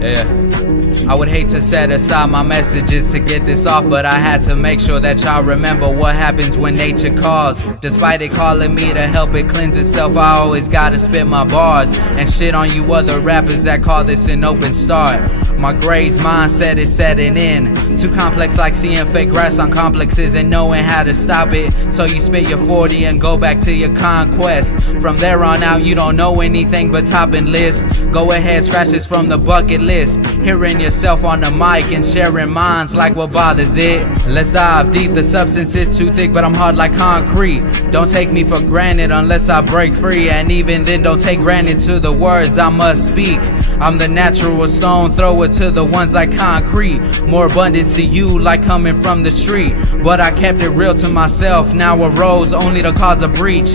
Yeah. I would hate to set aside my messages to get this off, but I had to make sure that y'all remember what happens when nature calls. Despite it calling me to help it cleanse itself, I always gotta spit my bars and shit on you other rappers that call this an open start. My Gray's mindset is setting in, too complex like seeing fake grass on complexes and knowing how to stop it. So you spit your 40 and go back to your conquest. From there on out you don't know anything but topping lists. Go ahead, scratch this from the bucket list. Hearing yourself on the mic and sharing minds like what bothers it. Let's dive deep, the substance is too thick but I'm hard like concrete. Don't take me for granted unless I break free, and even then don't take granted to the words I must speak. I'm the natural stone thrower to the ones like concrete. More abundance to you like coming from the street, but I kept it real to myself, now arose only to cause a breach.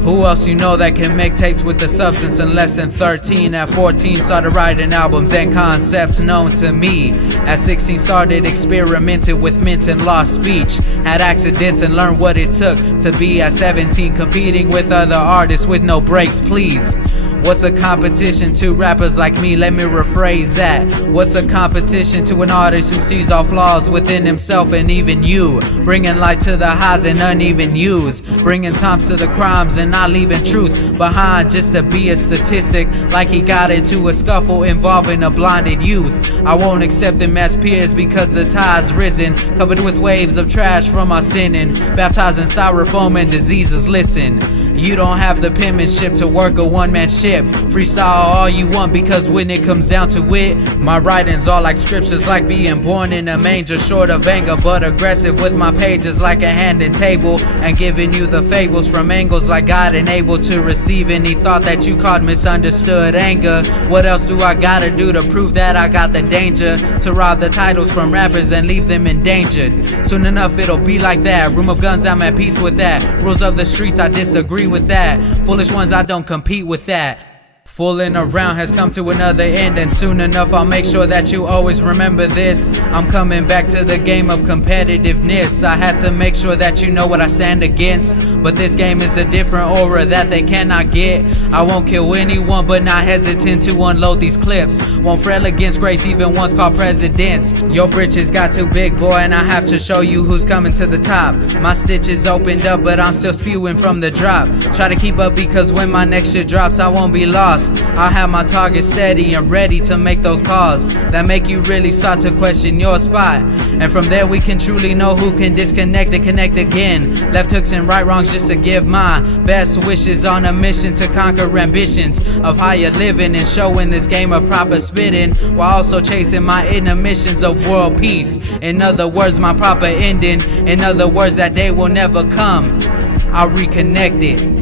Who else you know that can make tapes with the substance in less than 13? At 14 started writing albums and concepts known to me. At 16 started experimenting with mint and lost speech. Had accidents and learned what it took to be. At 17 competing with other artists with no breaks, please. What's a competition to rappers like me? Let me rephrase that. What's a competition to an artist who sees all flaws within himself and even you? Bringing light to the highs and uneven views, bringing times to the crimes and not leaving truth behind just to be a statistic. Like he got into a scuffle involving a blinded youth. I won't accept them as peers because the tide's risen, covered with waves of trash from our sinning, baptized in styrofoam and diseases. Listen, you don't have the penmanship to work a one-man ship. Freestyle all you want, because when it comes down to it, my writings are like scriptures, like being born in a manger, short of anger but aggressive with my pages like a hand and table, and giving you the fables from angles like God, and able to receive any thought that you caught misunderstood anger. What else do I gotta do to prove that I got the danger to rob the titles from rappers and leave them endangered? Soon enough it'll be like that. Room of guns, I'm at peace with that. Rules of the streets, I disagree with that. Foolish ones, I don't compete with that. Fooling around has come to another end, and soon enough I'll make sure that you always remember this. I'm coming back to the game of competitiveness. I had to make sure that you know what I stand against, but this game is a different aura that they cannot get. I won't kill anyone but not hesitant to unload these clips. Won't fret against grace even once called presidents. Your britches got too big, boy, and I have to show you who's coming to the top. My stitches opened up but I'm still spewing from the drop. Try to keep up because when my next shit drops I won't be lost. I'll have my target steady and ready to make those calls that make you really start to question your spot. And from there we can truly know who can disconnect and connect again. Left hooks and right wrongs just to give my best wishes on a mission to conquer ambitions of higher living and showing this game a proper spitting, while also chasing my inner missions of world peace. In other words, my proper ending. In other words, that day will never come. I'll reconnect it.